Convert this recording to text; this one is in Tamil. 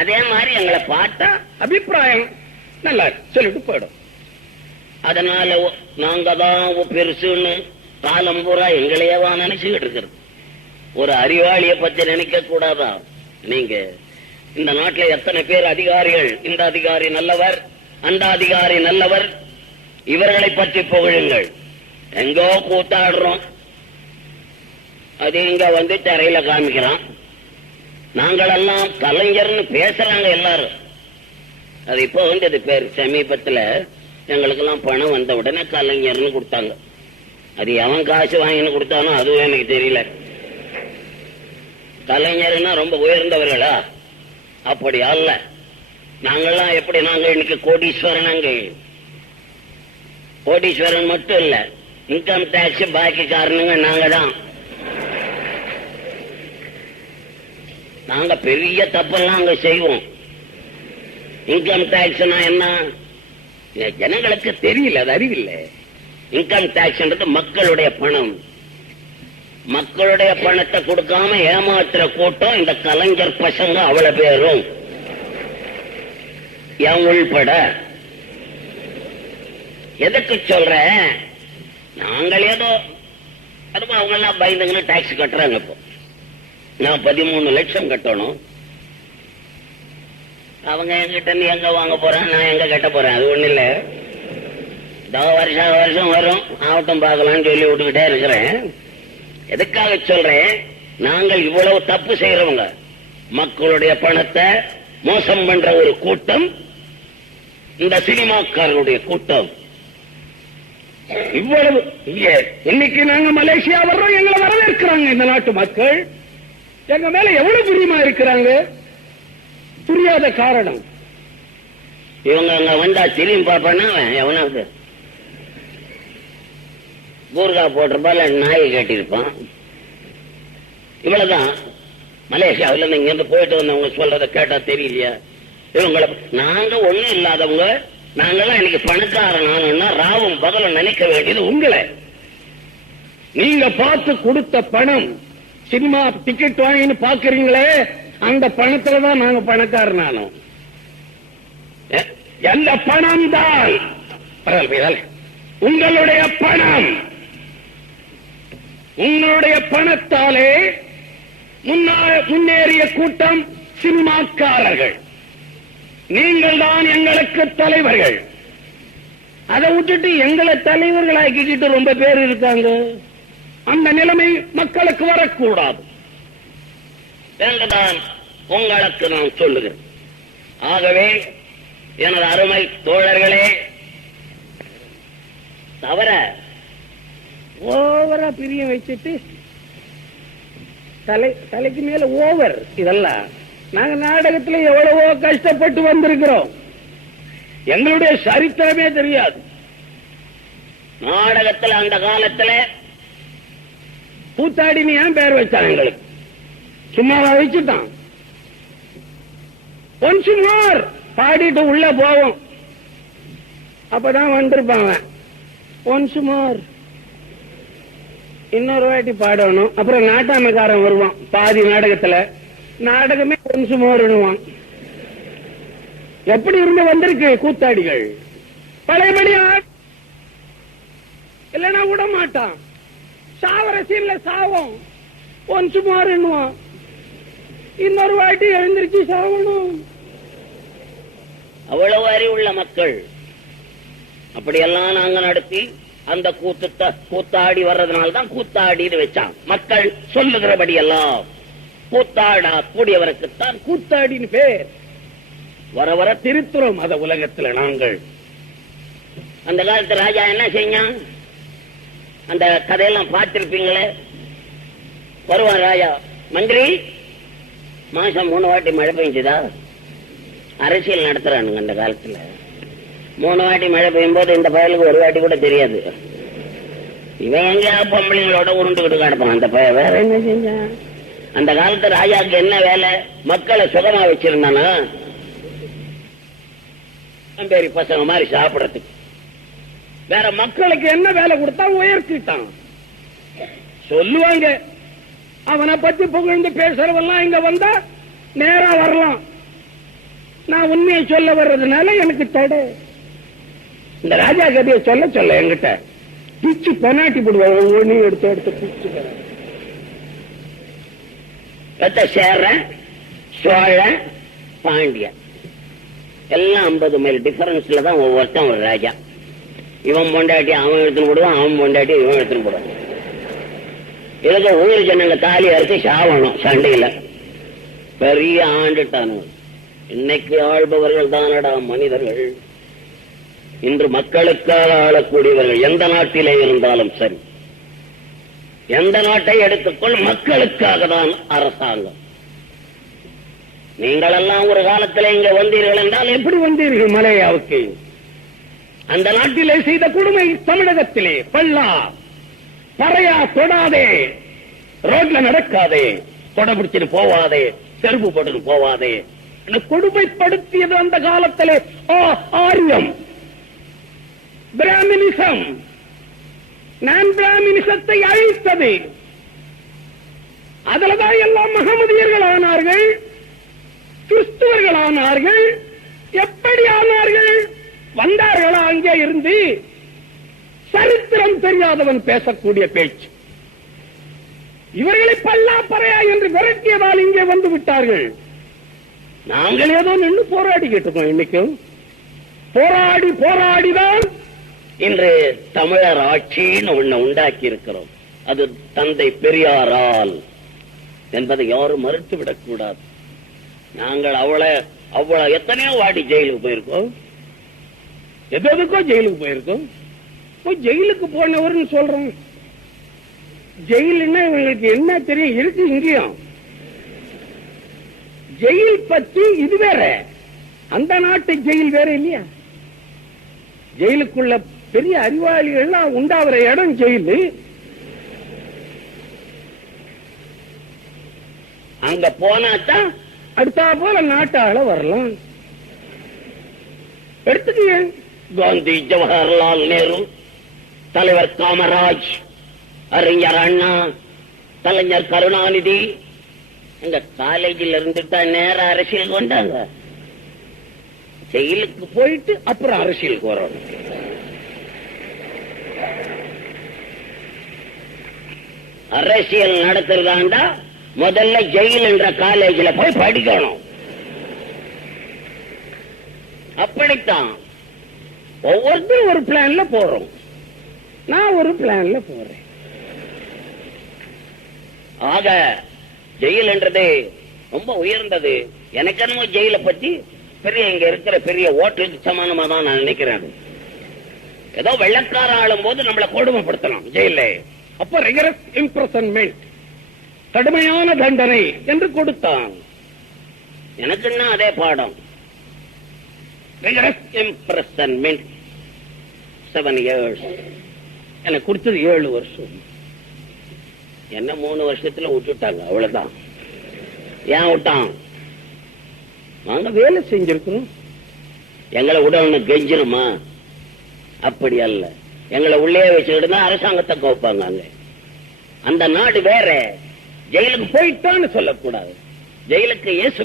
அதே மாதிரி எங்களை பார்த்தா அபிப்பிராயம் நல்லா சொல்லிட்டு போயிடும். அதனால நாங்க தான் பெருசுன்னு காலம் பூரா எங்களையவா நினைச்சுக்கிட்டு இருக்கிறது. ஒரு அறிவாளிய பத்தி நினைக்க கூடாதா? நீங்க இந்த நாட்டில் எத்தனை பேர் அதிகாரிகள், இந்த அதிகாரி நல்லவர், அந்த அதிகாரி நல்லவர், இவர்களை பற்றி புகழுங்கள். எங்கோ கூத்தாடுறோம், அது இங்க வந்து தரையில காமிக்கிறோம். நாங்களெல்லாம் கலைஞர்னு பேசுறாங்க எல்லாரும். அது இப்போ வந்து அது பேர் சமீபத்துல எங்களுக்கெல்லாம் பணம் வந்த உடனே கலைஞர்னு கொடுத்தாங்க. அது எவன் காசு வாங்கின்னு கொடுத்தானோ அதுவும் எனக்கு தெரியல. கலைஞர்னா ரொம்ப உயர்ந்தவர்களா? அப்படி அல்ல. நாங்கெல்லாம் எப்படி, நாங்க இன்னைக்கு கோடீஸ்வரன். கோடீஸ்வரன் மட்டும் இல்ல, இன்கம் டாக்ஸ் பாக்கி காரணங்க நாங்க தான். நாங்க பெரிய தப்பெல்லாம் அங்க செய்வோம். இன்கம் டாக்ஸ்னா என்ன ஜனங்களுக்கு தெரியல, அது அறிவில்லை. இன்கம் டாக்ஸ்ன்றது மக்களுடைய பணம். மக்களுடைய பணத்தை கொடுக்காம ஏமாற்றுற கூட்டம் இந்த கலைஞர் பசங்க அவ்வளவு பேரும் என் உள்பட. எதுக்கு சொல்ற, நாங்கள் ஏதோ அதுவும் அவங்க எல்லாம் பயந்துங்கன்னு டாக்ஸ் கட்டுறாங்க. இப்போ நான் 13 லட்சம் கட்டணும். அவங்க என்கிட்ட நீ எங்க வாங்க போறேன், நான் எங்க கட்ட போறேன், அது ஒண்ணு இல்ல. வருஷம் வரும், ஆவட்டம் பார்க்கலாம்னு சொல்லி விட்டுக்கிட்டே இருக்கிறேன். எதுக்காக சொல்றேன், நாங்கள் இவ்வளவு தப்பு செய்யறவங்க, மக்களுடைய பணத்தை மோசம் பண்ற ஒரு கூட்டம் இந்த சினிமாக்காரருடைய கூட்டம். இவ்வளவு இன்னைக்கு நாங்க மலேசியா வர்றோம், எங்களை வரவேற்கிறாங்க இந்த நாட்டு மக்கள். எங்க மேல எவ்வளவு பிரியமா இருக்கிறாங்க. புரியாத காரணம், இவங்க அங்க வந்தா திரும்பி பாப்பானா எவனாவது கூர்கா போட்டிருப்பான், நாயை கட்டிருப்பான். இவ்வளவுதான். மலேசியாவில இங்க இருந்து போயிட்டு வந்தவங்க சொல்றத கேட்டா தெரியலையா இவங்களை? நாங்க ஒண்ணும் இல்லாதவங்க, நாங்கெல்லாம் இன்னைக்கு பணக்காரனா ராவும் பகலும் நினைக்க வேண்டியது உங்களை. நீங்க பார்த்து கொடுத்த பணம், சினிமா டிக்கெட் வாங்கின்னு பாக்குறீங்களே, அந்த பணத்துலதான் நாங்க பணக்காரனானோம். எந்த பணம் தான் உங்களுடைய பணம். உங்களுடைய பணத்தாலே முன்னேறிய கூட்டம் சினிமாக்காரர்கள். நீங்கள் தான் எங்களுக்கு தலைவர்கள். அதை விட்டுட்டு எங்களை தலைவர்கள் ஆக்கிக்கிட்டு ரொம்ப பேர் இருக்காங்க. அந்த நிலைமை மக்களுக்கு வரக்கூடாது என்றுதான் உங்களுக்கு நான் சொல்லுகிறேன். ஆகவே எனது அருமை தோழர்களே, தவிர ஓவரா பிரியம் வச்சுட்டு தலைக்கு மேல ஓவர் இதெல்லாம். நாங்க நாடகத்துல எவ்வளவோ கஷ்டப்பட்டு வந்திருக்கிறோம். எங்களுடைய சரித்திரமே தெரியாது. நாடகத்துல அந்த காலத்துல கூத்தாடின்னு ஏன் பேர் வச்சான் எங்களுக்கு? சும்மாவா வச்சுட்டான்? ஒன்ஸ் மோர் பாடிட்டு உள்ள போவோம், அப்பதான் வந்திருப்பாங்க. ஒன்ஸ் மோர் இன்னொரு வாட்டி பாடணும். அப்புறம் நாட்டாமைக்காரன் வருவான் பாதி நாடகத்துல. நாடகமே ஒன்ஸ் மோர்னுவான். எப்படி இருந்து வந்திருக்கு கூத்தாடிகள்? பழையபடி இல்லைன்னா விட மாட்டான். சாவர சீன்ல சாவோம், ஒன்ஸ் மோர்னுவான். இன்னொரு வாட்டி எழுந்திருச்சு சாவணும். அவ்வளவு அறிவுள்ள மக்கள். அப்படியெல்லாம் நாங்க நடத்தி அந்த கூத்தாடி வர்றதுனால்தான் கூத்தாடின்னு வச்சான். மக்கள் சொல்லுகிறபடி எல்லாம் கூத்தாடா கூடியவருக்குத்தான் கூத்தாடின்னு பேர். வர வர திருத்துறோம் அத உலகத்துல நாங்கள். அந்த காலத்து ராஜா என்ன செஞ்சான்? அந்த கதையெல்லாம் பார்த்திருப்பீங்களே. வருவான் ராஜா, மந்திரி மாசம் 3 வாட்டி மழை பெய்ஞ்சுதா? அரசியல் நடத்துறானுங்க அந்த காலத்துல. 3 வாட்டி மழை பெய்யும் போது இந்த பயலுக்கு ஒரு வாட்டி கூட தெரியாது. இவன் எங்கேயாவது பொம்பளைங்களோட உருண்டுகிட்டு கிடப்பான் அந்த பய. வேற என்ன செஞ்சான்? அந்த காலத்து ராஜாவுக்கு என்ன வேலை? மக்களை சுகமா வச்சிருந்தானா? பேரி பசங்க மாதிரி சாப்பிடறதுக்கு. வேற மக்களுக்கு என்ன வேலை கொடுத்தா? உயர்த்திட்டான். சொல்லுவாங்க, அவனை பத்தி புகழ்ந்து பேசுறவெல்லாம் இங்க வந்தா நேரா வரலாம். நான் உண்மையை சொல்ல வர்றதுனால எனக்கு தடை. இந்த ராஜா கதையை சொல்ல சொல்ல என்கிட்ட பிச்சு பெனாட்டி போடுவாங்க. ஒவ்வொன்றையும் எடுத்து எடுத்து பிச்சு சேர சோழ பாண்டிய எல்லாம் 50 மைல் டிஃபரன்ஸ்ல தான் ஒவ்வொருத்தன் ஒரு ராஜா. இவன் பொண்டாட்டி அவன் எடுத்துன்னு போடுவான், அவன் பொண்டாட்டி இவன் எடுத்துன்னு போடுவான். இதுக்கு ஊர் ஜனங்க தாலி அறுத்து சாவணும் சண்டையில. பெரிய ஆண்டுட்டானுங்க. இன்னைக்கு ஆள்பவர்கள் தானடா மனிதர்கள். இன்று மக்களுக்காக ஆளக்கூடியவர்கள் எந்த நாட்டிலே இருந்தாலும் சரி, எந்த நாட்டை எடுத்துக்கொள், மக்களுக்காக தான் அரசாங்கம். நீங்கள் எல்லாம் ஒரு காலத்தில் இங்க வந்தீர்கள் என்றால் எப்படி வந்தீர்கள் மலையாவுக்கு? அந்த நாட்டிலே செய்த கொடுமை தமிழகத்திலே பல்லா பறையா தொடாதே, ரோட்ல நடக்காதே, கொடை பிடிச்சிட்டு போவாதே, செருப்பு போட்டு போவாதே, கொடுமைப்படுத்தியது அந்த காலத்திலே ஆரியம், பிராமினிசம். நான் பிராமினிசத்தை அழித்தது. அதுலதான் எல்லாம் மகமதியர்கள் ஆனார்கள், கிறிஸ்துவர்கள் ஆனார்கள். எப்படி ஆனார்கள்? வந்தார்களா அங்கே இருந்து? சரித்திரம் தெரியாதவன் பேசக்கூடிய பேச்சு. இவர்களை பல்லா பறையா என்று விரட்டியதால் இங்கே வந்து விட்டார்கள். நாங்கள் ஏதோ நின்று போராடிக்கிட்டு இருக்கோம். இன்னைக்கும் போராடி போராடிதான் இன்று தமிழர் ஆட்சின்னு ஒண்ணு உண்டாக்கி இருக்கிறோம். அது தந்தை பெரியாரால் என்பதை யாரும் மறுத்துவிடக் கூடாது. நாங்கள் அவ்வளவு எத்தனையோ வாட்டி ஜெயிலுக்கு போயிருக்கோம், எதுக்கோ ஜெயிலுக்கு போயிருக்கோம். ஜெயிலுக்கு போனவர்னு சொல்றோம். ஜெயிலுன்னா இவங்களுக்கு என்ன தெரியும்? இருக்கு இங்கேயும் ஜெயில் பத்தி. இது வேற, அந்த நாட்டு ஜெயில் வேற இல்லையா? ஜெயிலுக்குள்ள பெரிய அறிவாளிகள்லாம் உண்டாகிற இடம் ஜெயிலு. அங்க போனாத்தான் அடுத்தா போல நாட்டாள வரலாம். எடுத்துக்க காந்தி, ஜவஹர்லால் நேரு, தலைவர் காமராஜ், அறிஞர் அண்ணா, கலைஞர் கருணாநிதி. எங்க காலேஜில் இருந்துட்டா நேர அரசியல் கொண்டாங்க. ஜெயிலுக்கு போயிட்டு அப்புறம் அரசியலுக்கு வரணும். அரசியல் நடத்துறதாண்டா முதல்ல ஜெயில் என்ற காலேஜில் போய் படிக்கணும். அப்படித்தான் ஒவ்வொருத்தரும் ஒரு பிளான்ல போறோம். நான் ஒரு பிளான்ல போறேன். ஆக ஜெயில் என்றது ரொம்ப உயர்ந்தது. எனக்கு என்னமோ ஜெயில பத்தி பெரிய இங்க இருக்கிற பெரிய ஓட்டலுக்கு சமானமா தான் நான் நினைக்கிறேன். ஏதோ வெள்ளக்கார ஆளும் போது நம்மளை கொடுமைப்படுத்தலாம் ஜெயில. அப்ப ரிகரஸ் இம்ப்ரெசன்மெண்ட், கடுமையான தண்டனை என்று கொடுத்தான். எனக்குன்னா அதே பாடம். Rigorous imprisonment 7 years. எனக்கு கொடுத்தது 7 வருஷம். என்ன 3 வருஷத்துல விட்டுட்டாங்க, அவ்வளவுதான். ஏன் விட்டான்? நாங்க வேலை செஞ்சிருக்கணும். எங்களை உடனே கெஞ்சிருமா? அப்படி அல்ல. எங்களை உள்ளே வச்சுக்கிட்டு தான் அரசாங்கத்தை கோப்பாங்க. அந்த நாடு வேற. ஜெயிலுக்கு போயிட்டான்னு சொல்லக்கூடாது. ஜெயிலுக்கு